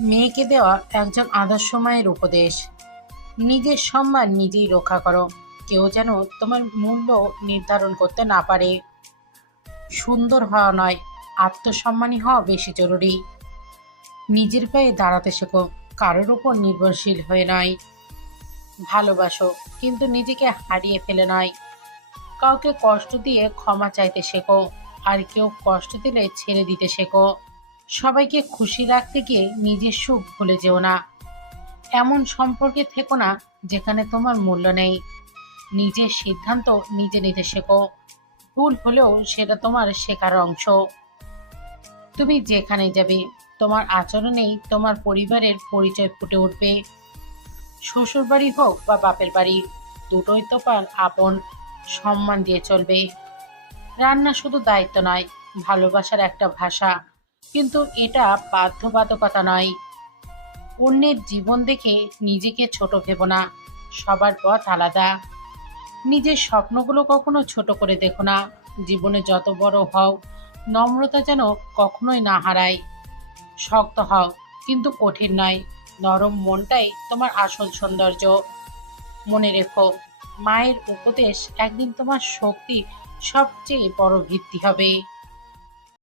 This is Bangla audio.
মেয়েকে দেওয়া একজন আদর্শ মায়ের উপদেশ। নিজের সম্মান নিজেই রক্ষা করো। কেউ যেন তোমার মূল্য নির্ধারণ করতে না পারে। সুন্দর হওয়া নয়, আত্মসম্মানী হওয়া বেশি জরুরি। নিজের পায়ে দাঁড়াতে শেখো, কারোর উপর নির্ভরশীল হয়ে নয়। ভালোবাসো, কিন্তু নিজেকে হারিয়ে ফেলে নয়। কাউকে কষ্ট দিয়ে ক্ষমা চাইতে শেখো, আর কেউ কষ্ট দিলে ছেড়ে দিতে শেখো। সবাইকে খুশি রাখতে গিয়ে নিজের সুখ ভুলে যেও না। এমন সম্পর্কে থেকো না যেখানে তোমার মূল্য নেই। নিজের সিদ্ধান্ত নিজে নিতে শেখো, ভুল হলেও সেটা তোমার শেখার অংশ। তুমি যেখানে যাবে, তোমার আচরণেই তোমার পরিবারের পরিচয় ফুটে উঠবে। শ্বশুর বাড়ি হোক বা বাপের বাড়ি, দুটোই তোমার আপন। সম্মান দিয়ে চলবে। রান্না শুধু দায়িত্ব নয়, ভালোবাসার একটা ভাষা, কিন্তু এটা বাধ্যবাধকতা নয়। অন্যের জীবন দেখে নিজেকে ছোট ভেবো না। সবার পথ আলাদা। নিজের স্বপ্নগুলো কখনো ছোট করে দেখো না। জীবনে যত বড় হও, নম্রতা যেন কখনোই না হারায়। শক্ত হও, কিন্তু কঠিন নয়। নরম মনটাই তোমার আসল সৌন্দর্য। মনে রেখো, মায়ের উপদেশ একদিন তোমার শক্তি সবচেয়ে বড় ভিত্তি হবে।